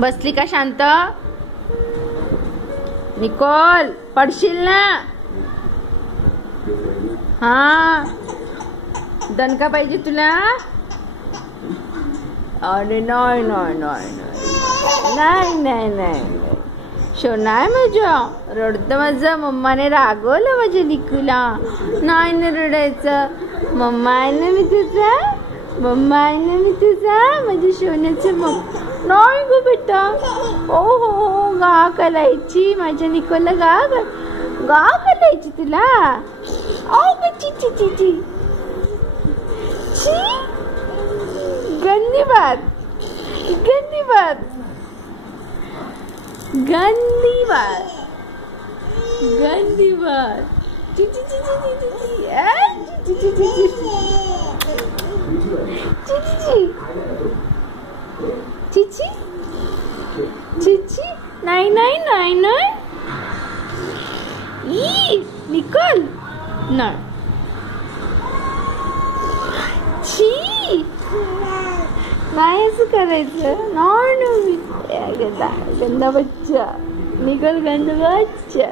बसली का शांत? निकोल पडशील ना. हा दणका पाहिजे तुला? अरे नाही नाही नाही नाही नाही नाही शोनाय माझ्या रडतं माझं. मम्माने रागवलं माझ्या निकूला. नाही ना रडायचं. मम्मा आहे ना मी तुझा. मम्मा आहे ना मी तुझा. माझ्या सोन्याचं मग नाही गो बेटा. ओ हो गा करायची माझ्या निकोला. गा करायची तुला. ओ ची ची ची ची ची गंदी बात. गंदी बात. गंदी बात. गंदी बात. ची ची ची ची ची ची ची ची ची चिची चिची नाही नाही नाही नाही. ई निकल नाही. छी नाही असं करायचं. नाही गंदा गंदा बच्चा. निकल गंदा बच्चा.